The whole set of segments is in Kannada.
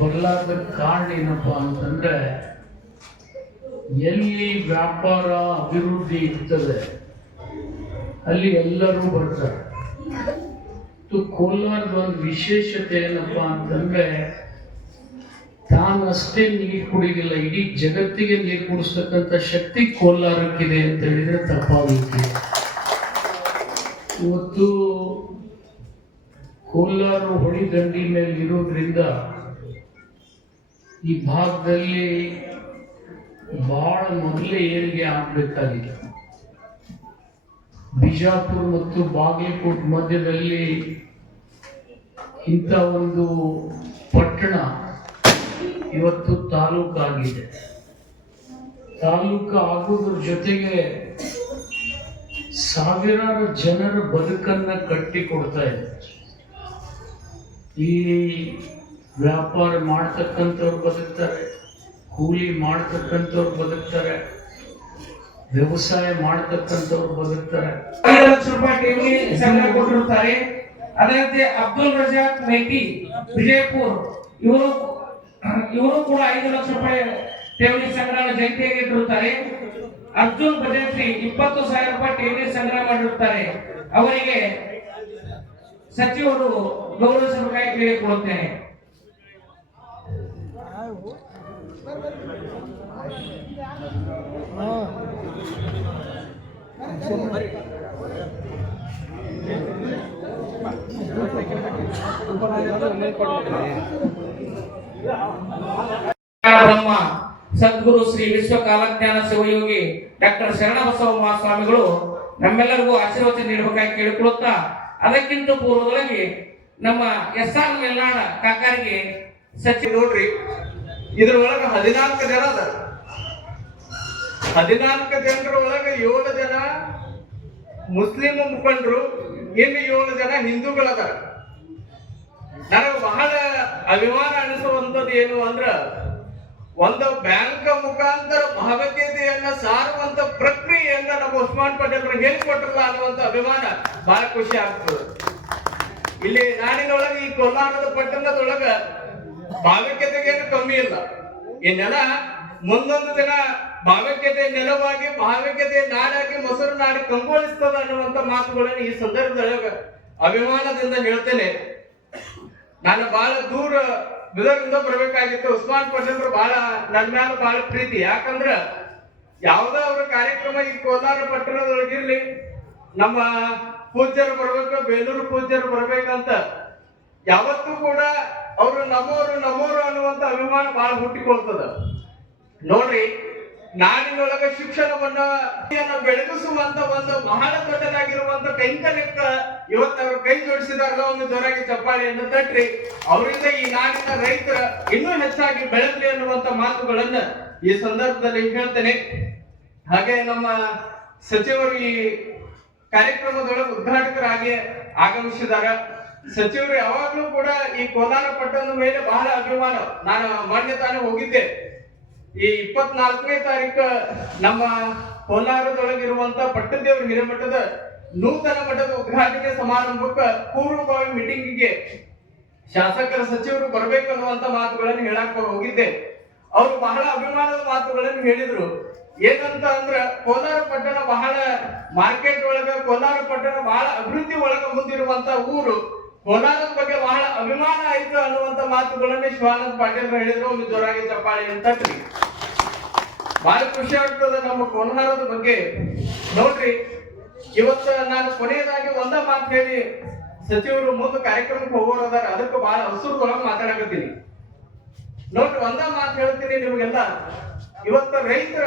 ಬರಲಾರದ ಕಾರಣ ಏನಪ್ಪಾ ಅಂತಂದ್ರೆ, ಎಲ್ಲಿ ವ್ಯಾಪಾರ ಅಭಿವೃದ್ಧಿ ಇರ್ತದೆ ಅಲ್ಲಿ ಎಲ್ಲರೂ ಬರ್ತಾರೆ. ಕೋಲಾರದ ಒಂದು ವಿಶೇಷತೆ ಏನಪ್ಪಾ ಅಂತಂದ್ರೆ, ತಾನಷ್ಟೇ ನೀರು ಕುಡಿದಿಲ್ಲ, ಇಡೀ ಜಗತ್ತಿಗೆ ನೀರು ಕುಡಿಸ್ತಕ್ಕಂಥ ಶಕ್ತಿ ಕೋಲಾರಕ್ಕಿದೆ ಅಂತ ಹೇಳಿದ್ರೆ ತಪ್ಪಾಗುತ್ತೆ. ಇವತ್ತು ಕೋಲಾರ ಹೊಳಿ ದಂಡಿ ಮೇಲೆ ಇರೋದ್ರಿಂದ ಈ ಭಾಗದಲ್ಲಿ ಬಹಳ ಮೊದಲೇ ಏಳಿಗೆ ಆಗಬೇಕಾಗಿದೆ. ಬಿಜಾಪುರ ಮತ್ತು ಬಾಗಲಕೋಟ್ ಮಧ್ಯದಲ್ಲಿ ಇಂಥ ಒಂದು ಪಟ್ಟಣ ಇವತ್ತು ತಾಲೂಕಾಗಿದೆ. ತಾಲೂಕು ಆಗೋದ್ರ ಜೊತೆಗೆ ಸಾವಿರಾರು ಜನರ ಬದುಕನ್ನ ಕಟ್ಟಿಕೊಡ್ತಾ ಇದೆ. ಈ ವ್ಯಾಪಾರ ಮಾಡ್ತಕ್ಕಂಥವ್ರು ಬದುಕ್ತಾರೆ, ಕೂಲಿ ಮಾಡ್ತಕ್ಕಂಥವ್ರು ಬದುಕ್ತಾರೆ, ವ್ಯವಸಾಯ ಮಾಡ್ತಕ್ಕಂಥವ್ರು ಬದುಕ್ತಾರೆ. 5 ಲಕ್ಷ ರೂಪಾಯಿ ಠೇವಣಿ ಸಂಗ್ರಹ ಕೊಟ್ಟಿರುತ್ತಾರೆ. ಅದರಂತೆ ಅಬ್ದುಲ್ ರಜಾಕ್ ಮೇಟಿ ವಿಜಯಪುರ ಇವರು ಕೂಡ 5 ಲಕ್ಷ ರೂಪಾಯಿ ಠೇವಣಿ ಸಂಗ್ರಹ ಜಂಟಿಯಾಗಿ ಇಟ್ಟಿರುತ್ತಾರೆ. ಅರ್ಜುನ್ ಬಜೆಟ್ರಿ 20,000 ರೂಪಾಯಿ ಠೇವಣಿ ಸಂಗ್ರಹ ಮಾಡಿರುತ್ತಾರೆ. ಅವರಿಗೆ ಸಚಿವರು ಗೌರವಿಸಬೇಕಾಗಿ ಕೇಳಿಕೊಳ್ಳುತ್ತೇನೆ. ಬ್ರಹ್ಮ ಸದ್ಗುರು ಶ್ರೀ ವಿಶ್ವ ಕಾಲಜ್ಞಾನ ಶಿವಯೋಗಿ ಡಾಕ್ಟರ್ ಶರಣಬಸವ ಮಹಾಸ್ವಾಮಿಗಳು ನಮ್ಮೆಲ್ಲರಿಗೂ ಆಶೀರ್ವಚನ ನೀಡಬೇಕಾಗಿ ಕೇಳಿಕೊಳ್ಳುತ್ತಾ, ಅದಕ್ಕಿಂತ ಪೂರ್ವದೊಳಗೆ ನಮ್ಮ SR ಮೆಲ್ನಾಡ ಕಾಕಾರಿಗೆ ಸಚಿವ ನೋಡ್ರಿ, ಇದ್ರೊಳಗ 14 ಜನ ಅದ. 14 ಜನರ ಒಳಗ 7 ಜನ ಮುಸ್ಲಿಂ ಮುಖಂಡರು, ಇನ್ನು 7 ಜನ ಹಿಂದೂಗಳದಾರ. ನನಗೆ ಬಹಳ ಅಭಿಮಾನ ಅನಿಸುವಂಥದ್ದು ಏನು ಅಂದ್ರ, ಒಂದು ಬ್ಯಾಂಕ್ ಮುಖಾಂತರ ಭಾವೈಕ್ಯತೆಯನ್ನ ಸಾರುವಂತ ಪ್ರಕ್ರಿಯೆಯನ್ನ ನಮ್ಮ ಉಸ್ಮಾನ್ ಪಟೇಲ್ರು ಹೇಳಿಕೊಟ್ರಲ್ಲ ಅನ್ನುವಂತ ಅಭಿಮಾನ ಬಹಳ ಖುಷಿ ಆಗ್ತದೆ. ಇಲ್ಲಿ ನಾಡಿನೊಳಗೆ ಈ ಕೋಲಾರದ ಪಟ್ಟಣದೊಳಗ ಭಾವೈಕ್ಯತೆಗೇನು ಕಮ್ಮಿ ಇಲ್ಲ. ಈ ನೆಲ ಮುಂದೊಂದು ದಿನ ಭಾವೈಕ್ಯತೆ ನೆಲವಾಗಿ, ಭಾವೈಕ್ಯತೆ ನಾಡಾಗಿ, ಮೊಸರು ನಾಡಿ ಕಂಗೊಳಿಸ್ತದ ಅನ್ನುವಂತ ಮಾತುಗಳನ್ನು ಈ ಸಂದರ್ಭದೊಳಗ ಅಭಿಮಾನದಿಂದ ಹೇಳ್ತೇನೆ. ನಾನು ಬಹಳ ದೂರ ಬಿದರಿಂದ ಬರ್ಬೇಕಾಗಿತ್ತು. ಉಸ್ಮಾನ್ ಪಟೇಲ್ರು ಬಹಳ ನನ್ನ ಮ್ಯಾಲ ಬಹಳ ಪ್ರೀತಿ. ಯಾಕಂದ್ರ ಯಾವ್ದೋ ಅವ್ರ ಕಾರ್ಯಕ್ರಮ ಈ ಕೋಲಾರ ಪಟ್ಟಣದೊಳಗಿರ್ಲಿ, ನಮ್ಮ ಪೂಜ್ಯರು ಬರ್ಬೇಕು, ಬೇಲೂರು ಪೂಜ್ಯರು ಬರ್ಬೇಕಂತ ಯಾವತ್ತೂ ಕೂಡ ಅವರು ನಮ್ಮೋರು ಅನ್ನುವಂತ ಅಭಿಮಾನ ಬಹಳ ಹುಟ್ಟಿಕೊಳ್ತದ. ನೋಡ್ರಿ, ನಾಡಿನೊಳಗ ಶಿಕ್ಷಣವನ್ನ ಬೆಳಗಿಸುವಂತ ಒಂದು ಬಹಳ ದೊಡ್ಡದಾಗಿರುವಂತ ಕೈಂಕರ್ಯಕ್ಕ ಇವತ್ತು ಅವರು ಕೈ ಜೋಡಿಸಿದಾರಲ್ಲ, ಒಂದು ಜೋರಾಗಿ ಚಪ್ಪಾಳೆಯನ್ನು ತಟ್ರಿ. ಅವರಿಂದ ಈ ನಾಡಿನ ರೈತರ ಇನ್ನೂ ಹೆಚ್ಚಾಗಿ ಬೆಳಗಲಿ ಅನ್ನುವಂತ ಮಾತುಗಳನ್ನ ಈ ಸಂದರ್ಭದಲ್ಲಿ ಹೇಳ್ತೇನೆ. ಹಾಗೆ ನಮ್ಮ ಸಚಿವರು ಈ ಕಾರ್ಯಕ್ರಮದೊಳಗೆ ಉದ್ಘಾಟಕರಾಗಿ ಆಗಮಿಸಿದಾರ. ಸಚಿವರು ಯಾವಾಗ್ಲೂ ಕೂಡ ಈ ಕೋಲಾರ ಪಟ್ಟಣದ ಮೇಲೆ ಬಹಳ ಅಭಿಮಾನ. ನಾನು ಮೊನ್ನೆ ತಾನೇ ಹೋಗಿದ್ದೆ. ಈ 24ನೇ ತಾರೀಕು ನಮ್ಮ ಕೋಲಾರದೊಳಗಿರುವಂತ ಪಟ್ಟದೇವರ ಹಿರೇಮಠದ ನೂತನ ಮಠದ ಉದ್ಘಾಟನೆ ಸಮಾರಂಭಕ್ಕೆ ಪೂರ್ವಭಾವಿ ಮೀಟಿಂಗಿಗೆ ಶಾಸಕರ ಸಚಿವರು ಬರ್ಬೇಕನ್ನುವಂತ ಮಾತುಗಳನ್ನು ಹೇಳಕ್ ಹೋಗಿದ್ದೆ. ಅವರು ಬಹಳ ಅಭಿಮಾನದ ಮಾತುಗಳನ್ನು ಹೇಳಿದ್ರು. ಏನಂತ ಅಂದ್ರ, ಕೋಲಾರ ಪಟ್ಟಣ ಬಹಳ ಮಾರ್ಕೆಟ್ ಒಳಗ, ಕೋಲಾರ ಪಟ್ಟಣ ಬಹಳ ಅಭಿವೃದ್ಧಿ ಒಳಗ ಮುಂದಿರುವಂತ ಊರು, ಕೋಲಾರದ ಬಗ್ಗೆ ಬಹಳ ಅಭಿಮಾನ ಆಯ್ತು ಅನ್ನುವಂತ ಮಾತುಗಳನ್ನೇ ಶಿವಾನಂದ ಪಾಟೀಲ್ ಹೇಳಿದ್ರು. ಒಂದು ಜೋರಾಗಿ ಚಪ್ಪಾಳೆ ತಟ್ರಿ. ಬಹಳ ಖುಷಿ ಆಗ್ತದೆ ನಮ್ಮ ಕೋಲಾರದ ಬಗ್ಗೆ. ನೋಡ್ರಿ, ಇವತ್ತು ನಾನು ಕೊನೆಯದಾಗಿ ಒಂದ ಮಾತು ಹೇಳಿ ಸಚಿವರು ಮುಂದೆ ಕಾರ್ಯಕ್ರಮಕ್ಕೆ ಹೋಗೋರದಾರ, ಅದಕ್ಕೆ ಬಹಳ ಹಸುರದೊಳಗೆ ಮಾತಾಡಕತ್ತೀನಿ. ನೋಡ್ರಿ, ಒಂದ ಮಾತು ಹೇಳ್ತೀನಿ ನಿಮ್ಗೆಲ್ಲ. ಇವತ್ತು ರೈತರ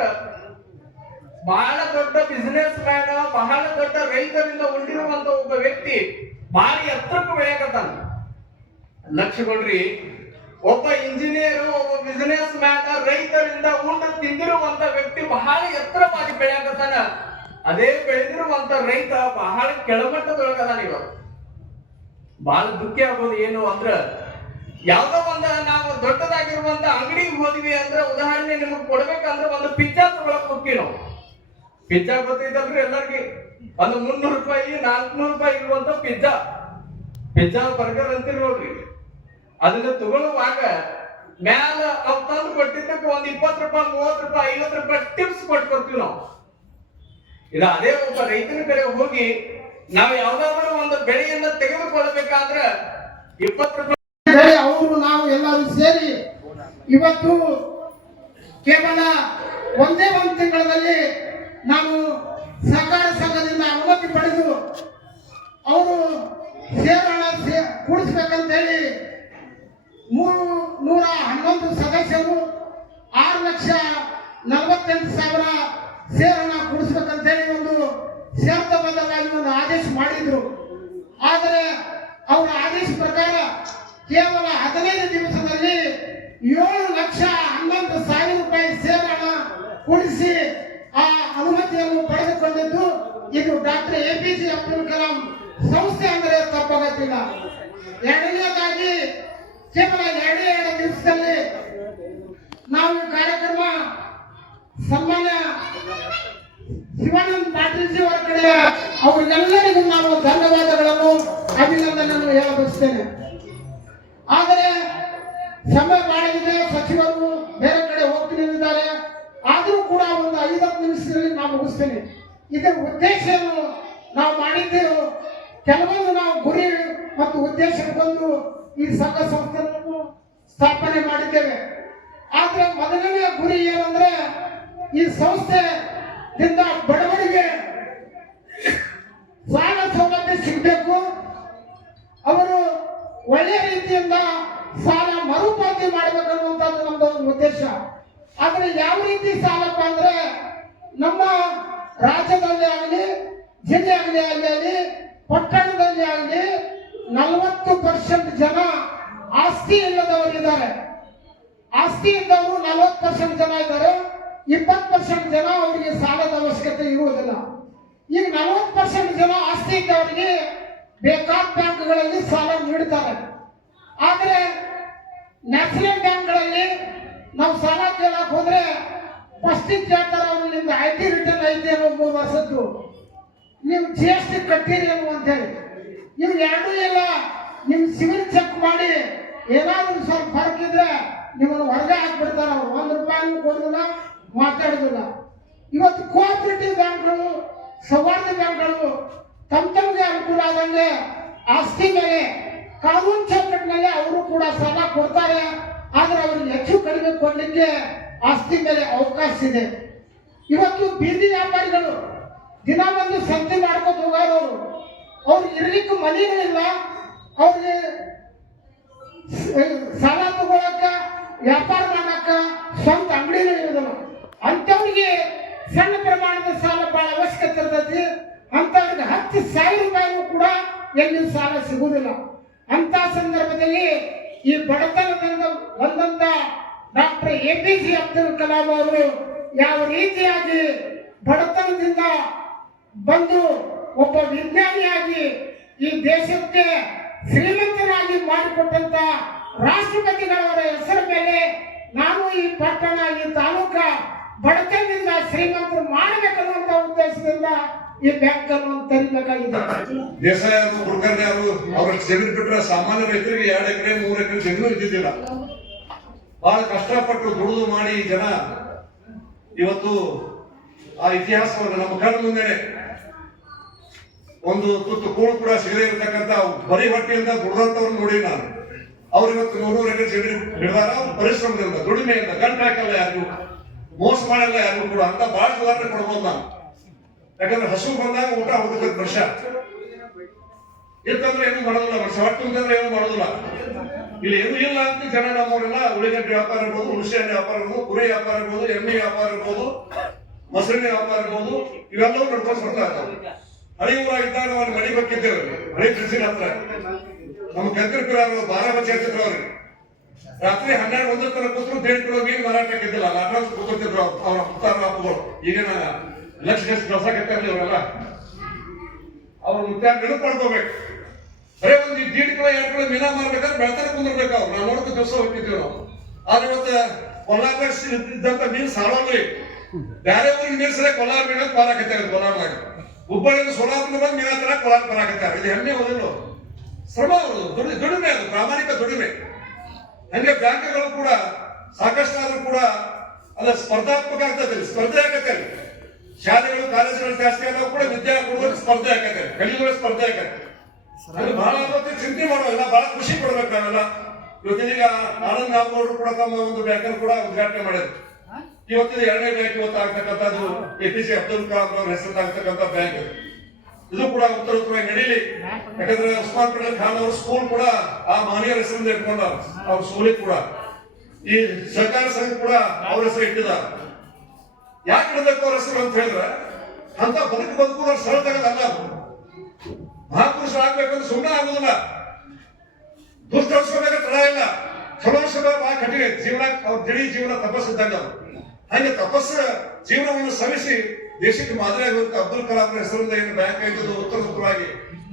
ಬಹಳ ದೊಡ್ಡ ಬಿಸಿನೆಸ್ ಮ್ಯಾನ್, ಬಹಳ ದೊಡ್ಡ ರೈತರಿಂದ ಉಂಡಿರುವಂತ ಒಬ್ಬ ವ್ಯಕ್ತಿ ಬಹಳ ಎತ್ತರಕ್ಕೆ ಬೆಳೆಯಕತ್ತಾನ. ಲಕ್ಷ್ಯಗೊಳ್ರಿ, ಒಬ್ಬ ಇಂಜಿನಿಯರ್, ಒಬ್ಬ ಬಿಸಿನೆಸ್ ಮ್ಯಾನ್, ರೈತರಿಂದ ಊಟ ತಿಂದಿರುವಂತ ವ್ಯಕ್ತಿ ಬಹಳ ಎತ್ತರವಾಗಿ ಬೆಳೆಯಕತ್ತಾನ. ಅದೇ ಬೆಳೆದಿರುವಂತ ರೈತ ಬಹಳ ಕೆಳಮಟ್ಟದೊಳಗದಾನ. ಇವತ್ತು ಬಹಳ ದುಃಖ ಆಗೋದು ಏನು ಅಂದ್ರ, ಯಾವ್ದೋ ಒಂದು ನಾವು ದೊಡ್ಡದಾಗಿರುವಂತ ಅಂಗಡಿಗೆ ಹೋದ್ವಿ ಅಂದ್ರೆ, ಉದಾಹರಣೆ ನಿಮಗೆ ಕೊಡ್ಬೇಕಂದ್ರೆ ಒಂದು ಪಿಜ್ಜಾ ತಗೊಳಕ್ ಹೋಗ್ತೀವಿ ನಾವು. ಪಿಜ್ಜಾ ಗೊತ್ತಿದ್ದಲ್ರಿ ಎಲ್ಲರಿಗೆ, ಒಂದು 300 ರೂಪಾಯಿ 400 ರೂಪಾಯಿ ಇರುವಂತ ಪಿಜ್ಜಾ ಬರ್ಗರ್ ಅಂತೀರಿ ನೋಡ್ರಿ. ಅದನ್ನ ತಗೊಳ್ಳುವಾಗ ಮ್ಯಾಲ ಅವ್ ತಂದು ಕೊಟ್ಟಿದ್ದಕ್ಕೆ ಒಂದ್ 20 ರೂಪಾಯಿ 30 ರೂಪಾಯಿ 50 ರೂಪಾಯಿ ಟಿಪ್ಸ್ ಕೊಟ್ಟು ಕೊಡ್ತೀವಿ ನಾವು. ಇದು ಅದೇ ಒಬ್ಬ ರೈತನ ಕಡೆ ಹೋಗಿ ನಾವು ಯಾವ್ದಾದ್ರು ಒಂದು ಬೆಳೆಯನ್ನ ತೆಗೆದುಕೊಳ್ಳಬೇಕಾದ್ರೆ 20 ರೂಪಾಯಿ ಅವರು ನಾವು ಎಲ್ಲರೂ ಸೇರಿ ಇವತ್ತು ಕೇವಲ ಒಂದೇ ಒಂದು ತಿಂಗಳಲ್ಲಿ ನಾವು ಸಹಕಾರ ಸಂಘದಿಂದ ಅನುಮತಿ ಪಡೆದು ಅವರು ಸೇರೋಣ ಕೂಡಿಸ್ಬೇಕಂತ ಹೇಳಿ 311 ಸದಸ್ಯರು 6,48,000 ಸೇರನ್ನ ಕೂಡಿಸ್ಬೇಕಂತ ಹೇಳಿ ಒಂದು ಷರತ್ತುಬದ್ಧವಾಗಿ ಒಂದು ಆದೇಶ ಮಾಡಿದ್ರು. ಆದರೆ ಅವರ ಆದೇಶ ಪ್ರಕಾರ ಕೇವಲ 15 ದಿವಸದಲ್ಲಿ 7,11,000 ರೂಪಾಯಿ ಸೇರನ್ನ ಕೂಡಿಸಿ ಆ ಅನುಮತಿಯನ್ನು ಪಡೆದುಕೊಂಡಿದ್ದು ಇದು ಡಾಕ್ಟರ್ APJ ಅಬ್ದುಲ್ ಕಲಾಂ ಸಂಸ್ಥೆ ಅಂದರೆ ತಪ್ಪಾಗತ್ತಿಲ್ಲ. ಎರಡನೇದಾಗಿ ಕೇವಲ 2 ದಿವಸದಲ್ಲಿ ನಾವು ಈ ಕಾರ್ಯಕ್ರಮ ಸನ್ಮಾನ್ಯ ಶಿವಾನಂದ ಪಾಟೀಲ್ ಜಿ ಅವರ ಕಡೆ ಅವರಿಗೆಲ್ಲರಿಗೂ ನಾನು ಧನ್ಯವಾದಗಳನ್ನು ಅಭಿನಂದನೆಯನ್ನು ಹೇಳ ಬಯಸ್ತೇನೆ. ಆದರೆ ಸಮಯ ಮಾಡಿದ್ರೆ ಸಚಿವರು ಬೇರೆ ಕಡೆ ಹೋಗ್ತಿದ್ದಾರೆ, ಆದರೂ ಕೂಡ ಒಂದು 5-10 ನಿಮಿಷದಲ್ಲಿ ನಾನು ಮುಗಿಸ್ತೇನೆ. ಇದರ ಉದ್ದೇಶವನ್ನು ನಾವು ಮಾಡಿದ್ದೆವು, ಕೆಲವೊಂದು ನಾವು ಗುರಿ ಮತ್ತು ಉದ್ದೇಶ ಬಂದು ಈ ಸಂಘ ಸಂಸ್ಥೆಯನ್ನು ಸ್ಥಾಪನೆ ಮಾಡಿದ್ದೇವೆ. ಆದ್ರೆ ಮೊದಲನೇ ಗುರಿ ಏನಂದ್ರೆ ಈ ಸಂಸ್ಥೆದಿಂದ ಬಡವರಿಗೆ ಸಾಲ ಸೌಲಭ್ಯ ಸಿಗಬೇಕು, ಅವರು ಒಳ್ಳೆಯ ರೀತಿಯಿಂದ ಸಾಲ ಮರುಪಾವತಿ ಮಾಡಬೇಕನ್ನುವಂಥದ್ದು ನಮ್ದು ಒಂದು ಉದ್ದೇಶ. ಆದ್ರೆ ಯಾವ ರೀತಿ ಸಾಲಪ್ಪ ಅಂದ್ರೆ ನಮ್ಮ ರಾಜ್ಯದಲ್ಲಿ ಆಗಲಿ ಜಿಲ್ಲೆಯಲ್ಲಿ ಆಗಲಿ ಪಟ್ಟಣದಲ್ಲಿ ಆಗಲಿ 40% ಜನ ಆಸ್ತಿ ಇಲ್ಲದವರಿದ್ದಾರೆ. ಆಸ್ತಿ ಇದ್ದವರು 40% ಜನ ಇದ್ದಾರೆ, 20% ಜನ ಅವರಿಗೆ ಸಾಲದ ಅವಶ್ಯಕತೆ ಇರುವುದಿಲ್ಲ. ಈಗ 40% ಜನ ಆಸ್ತಿ ಇದ್ದವರಿಗೆ ಬೇಕಾದ ಬ್ಯಾಂಕ್ಗಳಲ್ಲಿ ಸಾಲ ನೀಡುತ್ತಾರೆ. ಆದ್ರೆ ನ್ಯಾಷನಲ್ ಬ್ಯಾಂಕ್ಗಳಲ್ಲಿ ನಾವು ಸಾಲ ಕೇಳಕ್ ಹೋದ್ರೆ ಫಸ್ಟ್ ಕೇಳ್ತಾರೆ, ಅವರು ನಿಮ್ದು IT ರಿಟರ್ನ್ ಐತಿ ಅನ್ನೋ 3 ವರ್ಷದ್ದು, ನೀವು GST ಕಟ್ಟಿರಿ ಏನು ಅಂತ ಹೇಳಿ. ಇವು ಎರಡೂ ಇಲ್ಲ, ನಿಮ್ ಸಿವಿಲ್ ಚೆಕ್ ಮಾಡಿ ಏನಾದ್ರೂ ಸ್ವಲ್ಪ ಫರ್ಕ್ ಇದ್ರೆ ನಿಮ್ಮನ್ನು ಹೊರಗೆ ಹಾಕ್ಬಿಡ್ತಾರ. ಅವರು 1 ರೂಪಾಯಿನೂ ಕೊಡುದಿಲ್ಲ, ಮಾತಾಡುದಿಲ್ಲ. ಇವತ್ತು ಕೋಆಪರೇಟಿವ್ ಬ್ಯಾಂಕ್ಗಳು ಸೌಹಾರ್ದ ಬ್ಯಾಂಕ್ಗಳು ತಮ್ಗೆ ಅನುಕೂಲ ಆದಂಗೆ ಆಸ್ತಿ ಮೇಲೆ ಕಾನೂನು ಚೌಕಟ್ಟಿನಲ್ಲಿ ಅವರು ಕೂಡ ಸಾಲ ಕೊಡ್ತಾರೆ. ಆದ್ರೆ ಅವ್ರಿಗೆ ಹೆಚ್ಚು ಕಡಿಮೆ ಕೊಡ್ಲಿಕ್ಕೆ ಆಸ್ತಿ ಮೇಲೆ ಅವಕಾಶ ಇದೆ. ಇವತ್ತು ಬೀದಿ ವ್ಯಾಪಾರಿಗಳು ದಿನ ಒಂದು ಸಂತೆ ಮಾಡ್ಕೊಂಡು ಹೋಗೋರು, ಅವ್ರಿಗೆ ಇರ್ಲಿಕ್ಕೆ ಮನೆಯೂ ಇಲ್ಲ, ಅವ್ರಿಗೆ ಸಾಲ ತಗೊಳಕ ವ್ಯಾಪಾರ ಮಾಡಕ್ಕ ಸ್ವಂತ ಅಂಗಡಿನೂ ಇರೋದಿಲ್ಲ. ಅಂತವ್ರಿಗೆ ಸಣ್ಣ ಪ್ರಮಾಣದ ಸಾಲ ಬಹಳ ಅವಶ್ಯಕತೆ ಇರ್ತೈತಿ. ಅಂತವ್ರಿಗೆ 10,000 ರೂಪಾಯಿನೂ ಕೂಡ ಎಲ್ಲಿ ಸಾಲ ಸಿಗುವುದಿಲ್ಲ. ಅಂತ ಸಂದರ್ಭದಲ್ಲಿ ಈ ಬಡತನದಿಂದ ಬಂದಂತ ಡಾಕ್ಟರ್ APJ ಅಬ್ದುಲ್ ಕಲಾಂ ಅವರು ಯಾವ ರೀತಿಯಾಗಿ ಬಡತನದಿಂದ ಬಂದು ಒಬ್ಬ ವಿಜ್ಞಾನಿಯಾಗಿ ಈ ದೇಶಕ್ಕೆ ಶ್ರೀಮಂತನಾಗಿ ಮಾಡಿಕೊಟ್ಟಂತ ರಾಷ್ಟ್ರಪತಿಗಳವರ ಹೆಸರ ಮೇಲೆ ನಾನು ಈ ಪಟ್ಟಣ ಈ ತಾಲೂಕ ಬಡತನದಿಂದ ಶ್ರೀಮಂತರು ಮಾಡಬೇಕನ್ನುವಂತ ಉದ್ದೇಶದಿಂದ ಈ ಬ್ಯಾಂಕ್ ಅನ್ನು ತರಬೇಕಾಗಿದೆ. ದೇಸಾಯಿ ಅವರು ಕುಲಕರ್ಣಿ ಅವರು ಅವ್ರ ಜಮೀನು ಬಿಟ್ಟರೆ ಸಾಮಾನ್ಯ ರೈತರಿಗೆ 2 ಎಕರೆ 3 ಎಕರೆ ಜಮೀನು ಇದ್ದಿದ್ದಿಲ್ಲ. ಬಹಳ ಕಷ್ಟಪಟ್ಟು ದುಡಿದು ಮಾಡಿ ಜನ ಇವತ್ತು ಆ ಇತಿಹಾಸವನ್ನು ನಮ್ಮ ಕಣ್ಣ ಮುಂದೆನೆ ಒಂದು ತುತ್ತು ಕೂಳು ಕೂಡ ಸಿಗದೇ ಇರತಕ್ಕಂತ ಬರೀ ಹೊಟ್ಟೆಯಿಂದ ದುಡಿದಂತವ್ರು ನೋಡಿ ನಾನು. ಅವ್ರು ಇವತ್ತು 100 ಎಕರೆ ಜಮೀನು ಹಿಡಿದಾರ. ಅವ್ರ ಪರಿಶ್ರಮದಿಂದ ದುಡಿಮೆಯಿಂದ ಗಂಟು ಹಾಕಲ್ಲ, ಯಾರಿಗೂ ಮೋಸ ಮಾಡಲ್ಲ, ಯಾರಿಗೂ ಕೂಡ ಅಂತ ಬಹಳ ಉದಾಹರಣೆ ಕೊಡ್ಬೋದು ನಾನು. ಯಾಕಂದ್ರೆ ಹಸು ಬಂದಾಗ ಊಟ ಹೋಗಬೇಕು, ವರ್ಷ ಇತ್ತಂದ್ರೆ ಏನು ಮಾಡೋದಿಲ್ಲ, ವರ್ಷ ಹೊಟ್ಟು ಅಂತಂದ್ರೆ ಏನು ಮಾಡೋದಿಲ್ಲ. ಇಲ್ಲಿ ಏನು ಇಲ್ಲ ಅಂತ ಜನ ನಮ್ಮವರೆಲ್ಲ ಉಳಿಗಡ್ಡೆ ವ್ಯಾಪಾರ ಇರ್ಬೋದು, ಹುಣಸೆಹಣ್ಣೆ ವ್ಯಾಪಾರ ಇರ್ಬೋದು, ಕುರಿ ವ್ಯಾಪಾರ ಇರ್ಬೋದು, ಎಮ್ಮೆ ವ್ಯಾಪಾರ ಇರ್ಬೋದು, ಮೊಸರಿನ ವ್ಯಾಪಾರ ಇರ್ಬೋದು, ಇವೆಲ್ಲವೂ ನಡ್ಕೊಂಡು ಬರ್ತಾ ಇರ್ತಾವೆ. ಹಳಿ ಊರಾಗಿದ್ದಾಗ ನಾವು ಮನೆ ಬೇಕಿದ್ದೇವೆ, ಹಳಿ ಕೃಷಿನ ಹತ್ರ ನಮ್ಮ ಕಂಕರಪುರ ಬಾರಾಮತಿ ಹತ್ತಿದ್ರು ಅವ್ರಿಗೆ ರಾತ್ರಿ 12-1 ತನಕ ಕೂತ್ರು 1.5 ಕಿಲೋ ಮೀನು ಮಾರಾಟಕ್ಕಿದ್ದಿಲ್ಲ, ಲಾಟಾಸ್ ಕೂತಿದ್ರು ಅವರ ಮುತ್ತಾರ ಬಾಪುಗಳು. ಈಗಿನ ಲಕ್ಷ ಕಳ್ಸಕತ್ತಾರಲಿ ಅವರೆಲ್ಲ ಅವ್ರ ಮುತ್ತಾರ ನೆನಪು ಮಾಡ್ಕೋಬೇಕು. ಬರೇ ಒಂದು 1.5 ಕಿಲೋ 2 ಕಿಲೋ ಮೀನಾ ಮಾರ್ಬೇಕಾದ್ರೆ ಬೆಳತನ ಕುಂದಿರ್ಬೇಕು ಅವ್ರು. ನಾವು ನೋಡ್ಕೊ ದಿವಸ ಹೋಗ್ತಿದ್ವಿ ನಾವು. ಆದ್ರೆ ಇವತ್ತು ಕೊಲ್ಲಾರ ಇದ್ದಂತ ಮೀನು ಸಾಲೋಲ್ಲ. ಬೇರೆ ಊರಿಗೆ ಮೀನು ಸರಿ ಕೊಲ್ಲಾರ ಮೀನ ಮಾರಾಕತ್ತಾರೆ. ಕೊಲ್ಲಾರದಾಗ ಹುಬ್ಬಳ್ಳಿಯಿಂದ ಸೋಲಾಪುರ ಬಂದು ಮೀನ ತರ ಕೊಲ್ಲಾರ ಬರಾಕತ್ತಾರೆ. ಇದು ಹೆಮ್ಮೆ ಹೋದಿಲ್ಲ, ಶ್ರಮ ಅವರು ದುಡಿಮೆ, ಅದು ಪ್ರಾಮಾಣಿಕ ದುಡಿಮೆ. ಹಂಗೆ ಬ್ಯಾಂಕ್ಗಳು ಕೂಡ ಸಾಕಷ್ಟು ಆದ್ರೂ ಕೂಡ ಅದ ಸ್ಪರ್ಧಾತ್ಮಕ ಆಗ್ತದೆ, ಸ್ಪರ್ಧೆ ಆಗತ್ತೆ. ಶಾಲೆಗಳು ಕಾಲೇಜುಗಳು ಜಾಸ್ತಿ ಆದಾಗ ಕೂಡ ವಿದ್ಯಾ ಕೊಡುವಾಗ ಸ್ಪರ್ಧೆ ಆಗತ್ತೆ, ಕಲಿಯುವ ಸ್ಪರ್ಧೆ ಆಗತ್ತೆ. ಅದು ಬಹಳ ಹೊತ್ತು ಚಿಂತೆ ಮಾಡೋಲ್ಲ, ಬಹಳ ಖುಷಿ ಪಡ್ಬೇಕು ನಾವೆಲ್ಲ. ಇವತ್ತಿನೀಗ ಆನಂದ್ ನಾಗೌಡರು ಕೂಡ ತಮ್ಮ ಒಂದು ಬ್ಯಾಂಕ್ ಕೂಡ ಉದ್ಘಾಟನೆ ಮಾಡಿದ್ರು. ಇವತ್ತಿನ 2ನೇ ಬ್ಯಾಂಕ್ ಇವತ್ತು ಆಗ್ತಕ್ಕಂಥದ್ದು APJ ಅಬ್ದುಲ್ ಕಲಾಂ ಅವರ ಹೆಸರಾಗ್ತಕ್ಕಂಥ ಬ್ಯಾಂಕ್. ಇದು ಕೂಡ ಉತ್ತರೋತ್ತರವಾಗಿ ನಡೀಲಿ. ಯಾಕಂದ್ರೆ ಉಸ್ಮಾನ್ ಪಟೇಲ್ ಖಾನ್ ಅವ್ರ ಸ್ಕೂಲ್ ಕೂಡ ಆ ಮಹನೀಯರ ಹೆಸರಿಂದ ಇಟ್ಕೊಂಡ ಅವ್ರ ಸ್ಕೂಲಿಗೆ ಕೂಡ ಈ ಸಹಕಾರ ಸಂಘ ಕೂಡ ಅವ್ರ ಹೆಸರು ಇಟ್ಟಿದ. ಯಾಕೆ ಇಡಬೇಕು ಅವ್ರ ಹೆಸರು ಅಂತ ಹೇಳಿದ್ರೆ ಅಂತ ಬದುಕುವುದರ ಸರಳ ತಗದಲ್ಲ. ಮಹಾಪುರುಷರಾಗ್ಬೇಕಂದ್ರೆ ಸುಮ್ಮನೆ ಆಗುದಿಲ್ಲ, ದುಷ್ಟರ್ಸ್ಕೋಬೇಕು ತಡ ಇಲ್ಲ. ಚಲೋ ಬಹಳ ಕಠಿಣ ಜೀವನ, ಅವ್ರ ದಿಢೀ ಜೀವನ ತಪಸ್ಸಿದ್ದಂಗ. ಹಾಗೆ ತಪಸ್ಸ ಜೀವನವನ್ನು ಸವಿಸಿ ದೇಶಕ್ಕೆ ಮಾದರಿ ಆಗುವಂತ ಅಬ್ದುಲ್ ಕಲಾಂ ಹೆಸರಿಂದ ಏನು ಬ್ಯಾಂಕ್ ಆಯ್ತದ್ದು ಉತ್ತರವಾಗಿ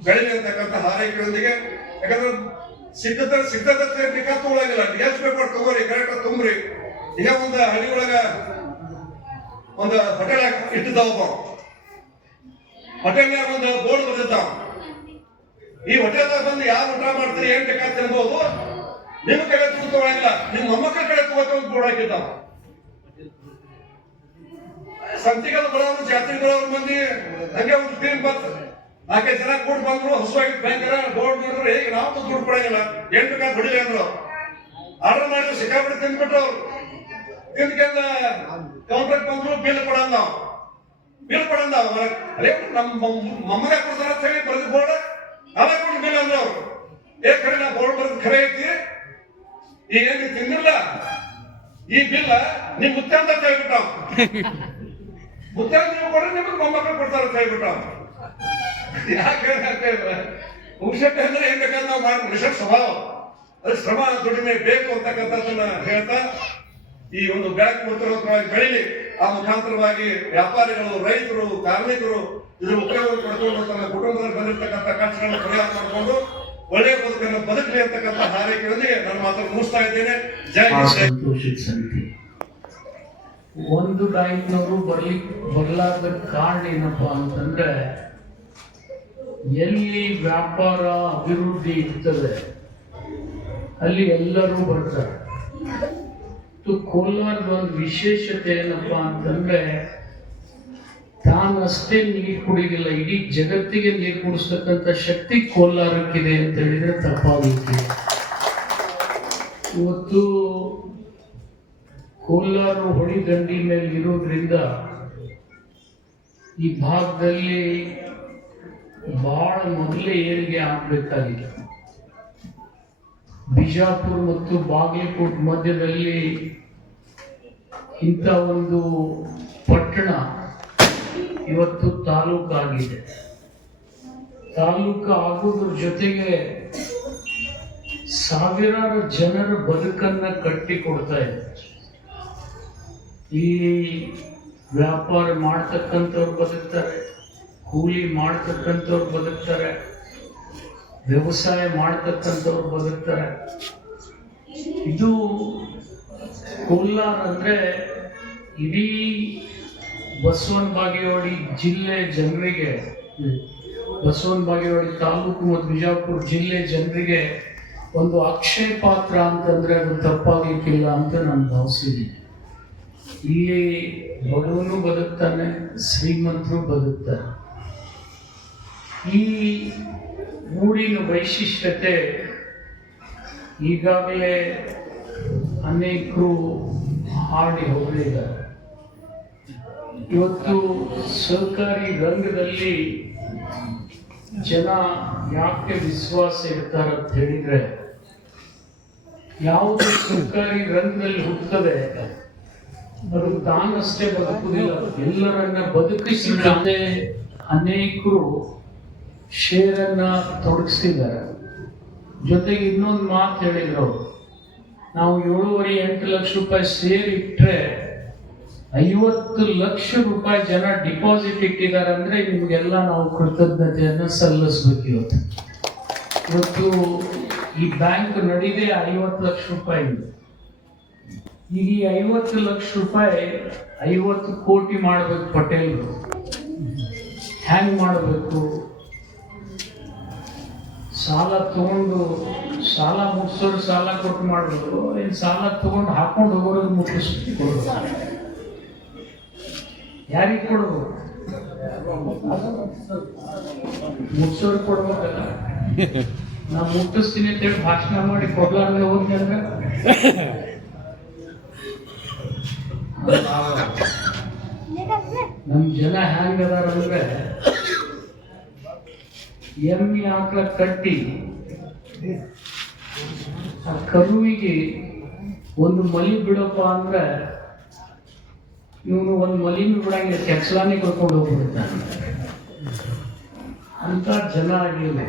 ಬೆಳೆಯಲಿ ಅಂತಕ್ಕಂಥ ಹಾರೈಕೆಯೊಂದಿಗೆ, ಯಾಕಂದ್ರೆ ಸಿದ್ಧತೆ ನಿಖಾತ್ ಒಳಗಿಲ್ಲ, ಎಷ್ಟು ಪೇಪರ್ ತಗೋರಿ ಕರೆಕ್ಟ್ ತುಂಬ್ರಿ. ಈಗ ಒಂದು ಹಳ್ಳಿ ಒಳಗ ಒಂದು ಹೋಟೆಲ್ ಇಟ್ಟಿದ್ದಾವ, ಹೋಟೆಲ್ನಾಗ ಒಂದು ಬೋರ್ಡ್ ಬರ್ದಿದ್ದಾವ. ಈ ಹೋಟೆಲ್ದಾಗ ಬಂದು ಯಾರು ಊಟ ಮಾಡ್ತೀರಿ ಏನ್ ಬೇಕಾಗ್ತದೆ ಅನ್ಬೋದು, ನಿಮ್ಮ ಕಡೆ ತಗೋಂಗಿಲ್ಲ, ನಿಮ್ಮ ಮೊಮ್ಮಕ್ಕಳ ಕಡೆ ತಗೋತ ಒಂದು ಬೋರ್ಡ್ ಹಾಕಿದ್ದಾವ. ಸಂತಿಗದ ಬರೋರು ಜಾತ್ರೆ ಬರೋರು ಮಂದಿ ಹಂಗೆ ಒಂದು ಟೀಮ್ ಬಂತು, 4 ಜನ ಕೂಡ ಬಂದ್ರು. ಹೊಸವಾಗಿ ಬ್ಯಾಂಕರ ಬೋರ್ಡ್ ನೋಡಿದ್ರು, ಹೇಗೆ ನಾವು ದುಡ್ಡು ಕೊಡಂಗಿಲ್ಲ, 8 ರೂಪಾಯಿ ಹೊಡಿಲಿ ಅಂದ್ರು. ಆರ್ಡರ್ ಮಾಡಿದ್ರು, ಸಿಕ್ಕಾಪಟ್ಟೆ ತಿಂದ್ಬಿಟ್ರು. ಅವ್ರು ತಿಂದ್ಕೊಂಡ ಕೌಂಟರ್ ಬಂದ್ರು, ಬಿಲ್ ಕೊಡಂದ ಅದೇ ನಮ್ಮ ಮೊಮ್ಮಗ ಕೊಡ್ತಾರ ಅಂತ ಹೇಳಿ ಬರೆದು ಬೋರ್ಡ್ ಅದೇ ಕೊಟ್ಟು ಬಿಲ್ ಅಂದ್ರು. ಅವ್ರು ಖರೆ ನಾ ಬೋರ್ಡ್ ಬರೆದು ಖರೆ ಐತಿ, ಈಗ ಏನ್ ತಿಂದಿಲ್ಲ ಈ ಬಿಲ್ ನಿಮ್ ಮುತ್ತೆ ಅಂತ ಹೇಳ್ಬಿಟ್ಟ. ಮುತ್ತೆ ನೀವು ಕೊಡ್ರಿ, ನಿಮ್ಗೆ ಮೊಮ್ಮಕ್ಕಳು ಕೊಡ್ತಾರ ಅಂತ ಹೇಳ್ಬಿಟ್ಟ. ಯಾಕೆ ಪುರುಷತೆ ಅಂದ್ರೆ ಏನ್ ಬೇಕಾದ್ರೆ ನಾವು ಮಾಡಿ ಮನುಷ್ಯರ ಸ್ವಭಾವ, ಅದು ಶ್ರಮ ದುಡಿಮೆ ಬೇಕು ಅಂತಕ್ಕಂಥದ್ದನ್ನ ಹೇಳ್ತಾ ಈ ಒಂದು ಬ್ಯಾಂಕ್ ಉತ್ತರೋತ್ತರವಾಗಿ ಬೆಳೀಲಿ. ಆ ಮುಖಾಂತರವಾಗಿ ವ್ಯಾಪಾರಿಗಳು, ರೈತರು, ಕಾರ್ಮಿಕರು ಇದ್ರ ಉಪಯೋಗ ಪಡ್ಕೊಂಡು ತನ್ನ ಕುಟುಂಬದಲ್ಲಿ ಬಂದಿರತಕ್ಕಂಥ ಕಷ್ಟಗಳನ್ನು ಪರಿಹಾರ ಮಾಡಿಕೊಂಡು ಒಳ್ಳೆಯ ಬದುಕನ್ನು ಬದುಕಲಿ ಅಂತಕ್ಕಂಥ ಹಾರೈಕೆಯೊಂದಿಗೆ ನನ್ನ ಮಾತನ್ನು ಮುಗಿಸ್ತಾ ಇದ್ದೇನೆ. ಜೈ ಸಂತೋಷದ ಸಂಗತಿ. ಒಂದು ಬ್ಯಾಂಕ್ನವರು ಬರ್ಲಾರ್ದ ಕಾರಣ ಏನಪ್ಪಾ ಅಂತಂದ್ರೆ, ಎಲ್ಲಿ ವ್ಯಾಪಾರ ಅಭಿವೃದ್ಧಿ ಇರ್ತದೆ ಅಲ್ಲಿ ಎಲ್ಲರೂ ಬರ್ತಾರೆ. ಕೋಲಾರದ ಒಂದು ವಿಶೇಷತೆ ಏನಪ್ಪಾ ಅಂತಂದ್ರೆ, ತಾನಷ್ಟೇ ನೀರು ಕುಡಿದಿಲ್ಲ, ಇಡೀ ಜಗತ್ತಿಗೆ ನೀರು ಕುಡಿಸ್ತಕ್ಕಂಥ ಶಕ್ತಿ ಕೋಲಾರಕ್ಕಿದೆ ಅಂತ ಹೇಳಿದ್ರೆ ತಪ್ಪಾಗುತ್ತೆ. ಇವತ್ತು ಕೋಲಾರ ಹೊಳಿ ದಂಡಿ ಮೇಲೆ ಇರೋದ್ರಿಂದ ಈ ಭಾಗದಲ್ಲಿ ಬಹಳ ಮೊದಲೇ ಏರಿಕೆ ಆಗ್ಬೇಕಾಗಿದೆ. ಬಿಜಾಪುರ ಮತ್ತು ಬಾಗಲಕೋಟೆ ಮಧ್ಯದಲ್ಲಿ ಇಂಥ ಒಂದು ಪಟ್ಟಣ ಇವತ್ತು ತಾಲೂಕಾಗಿದೆ. ತಾಲೂಕು ಆಗೋದ್ರ ಜೊತೆಗೆ ಸಾವಿರಾರು ಜನರ ಬದುಕನ್ನ ಕಟ್ಟಿಕೊಡ್ತಾ ಇದೆ. ಈ ವ್ಯಾಪಾರ ಮಾಡ್ತಕ್ಕಂಥವ್ರು ಬದುಕ್ತಾರೆ, ಕೂಲಿ ಮಾಡ್ತಕ್ಕಂಥವ್ರು ಬದುಕ್ತಾರೆ, ವ್ಯವಸಾಯ ಮಾಡ್ತಕ್ಕಂಥವ್ರು ಬದುಕ್ತಾರೆ. ಇದು ಕೋಲಾರ ಅಂದ್ರೆ ಇಡೀ ಬಸವನ ಬಾಗೇವಾಡಿ ಜಿಲ್ಲೆ ಜನರಿಗೆ, ಬಸವನ ಬಾಗೇವಾಡಿ ತಾಲೂಕು ಮತ್ತು ಬಿಜಾಪುರ ಜಿಲ್ಲೆ ಜನರಿಗೆ ಒಂದು ಅಕ್ಷಯ ಪಾತ್ರ ಅಂತಂದ್ರೆ ಅದು ತಪ್ಪಾಗಲಿಕ್ಕಿಲ್ಲ ಅಂತ ನಾನು ಭಾವಿಸಿದ್ದೀನಿ. ಇಲ್ಲಿ ಬಡವನು ಬದುಕ್ತಾನೆ, ಶ್ರೀಮಂತರು ಬದುಕ್ತಾರೆ. ಈ ಊರಿನ ವೈಶಿಷ್ಟ್ಯತೆ ಈಗಾಗಲೇ ಅನೇಕರು ಹಾಡಿ ಹೋಗಿದ್ದಾರೆ. ಇವತ್ತು ಸಹಕಾರಿ ರಂಗದಲ್ಲಿ ಜನ ಯಾಕೆ ವಿಶ್ವಾಸ ಇರ್ತಾರೆ ಅಂತ ಹೇಳಿದ್ರೆ, ಯಾವುದು ಸಹಕಾರಿ ರಂಗದಲ್ಲಿ ಹುಟ್ಟುತ್ತದೆ ಅದು ತಾನಷ್ಟೇ ಬದುಕುವುದಿಲ್ಲ, ಎಲ್ಲರನ್ನ ಬದುಕಿಸಿದಂತೆ ಅನೇಕರು ಶೇರನ್ನ ತೊಡಗಿಸಿದ್ದಾರೆ. ಜೊತೆಗೆ ಇನ್ನೊಂದು ಮಾತು ಹೇಳಿದ್ರು, ನಾವು 7.5-8 ಲಕ್ಷ ರೂಪಾಯಿ ಶೇರ್ ಇಟ್ಟರೆ 50 ಲಕ್ಷ ರೂಪಾಯಿ ಜನ ಡಿಪಾಸಿಟ್ ಇಟ್ಟಿದ್ದಾರೆ ಅಂದ್ರೆ ನಿಮಗೆಲ್ಲ ನಾವು ಕೃತಜ್ಞತೆಯನ್ನು ಸಲ್ಲಿಸ್ಬೇಕು. ಇವತ್ತು ಈ ಬ್ಯಾಂಕ್ ನಡೀದೆ 50 ಲಕ್ಷ ರೂಪಾಯಿ. ಈಗ ಈ 50 ಲಕ್ಷ ರೂಪಾಯಿ 50 ಕೋಟಿ ಮಾಡಬೇಕು ಪಟೇಲ್ರು. ಹ್ಯಾಂಗ್ ಮಾಡಬೇಕು? ಸಾಲ ತಗೊಂಡು ಸಾಲ ಮುಟ್ಸೋರು ಸಾಲ ಕೊಟ್ಟು ಮಾಡೋದು, ಇನ್ನು ಸಾಲ ತಗೊಂಡು ಹಾಕೊಂಡು ಹೋಗೋರಿಗೆ ಮುಟ್ಟಿಸ್ಬಿಟ್ಟು ಕೊಡೋದು. ಯಾರಿಗೆ ಕೊಡೋದು? ಮುಟ್ಸೋರು ಕೊಡ್ಬೇಕಲ್ಲ. ನಾ ಮುಟ್ಟಿಸ್ತೀನಿ ಅಂತೇಳಿ ಭಾಷಣ ಮಾಡಿ ಕೊಡ್ಲಾರ್ದೆ ಹೋಗಿ ಅಂದ್ರೆ ನಮ್ ಜನ ಹೆಂಗದಾರ ಅಂದ್ರೆ ಎಮ್ಮಿ ಆಕಳ ಕಟ್ಟಿ ಆ ಕರುವಿಗೆ ಒಂದು ಮಲಿ ಬಿಡಪ್ಪ ಅಂದ್ರೆ ಇವನು ಒಂದು ಮಲಿನೂ ಬಿಡಂಗಿಲ್ಲ, ಕೆಚ್ಚಲಾನೇ ಕರ್ಕೊಂಡು ಹೋಗ್ಬಿಡ್ತಾನೆ. ಅಂತ ಜನ ಆಗಿಲ್ಲ.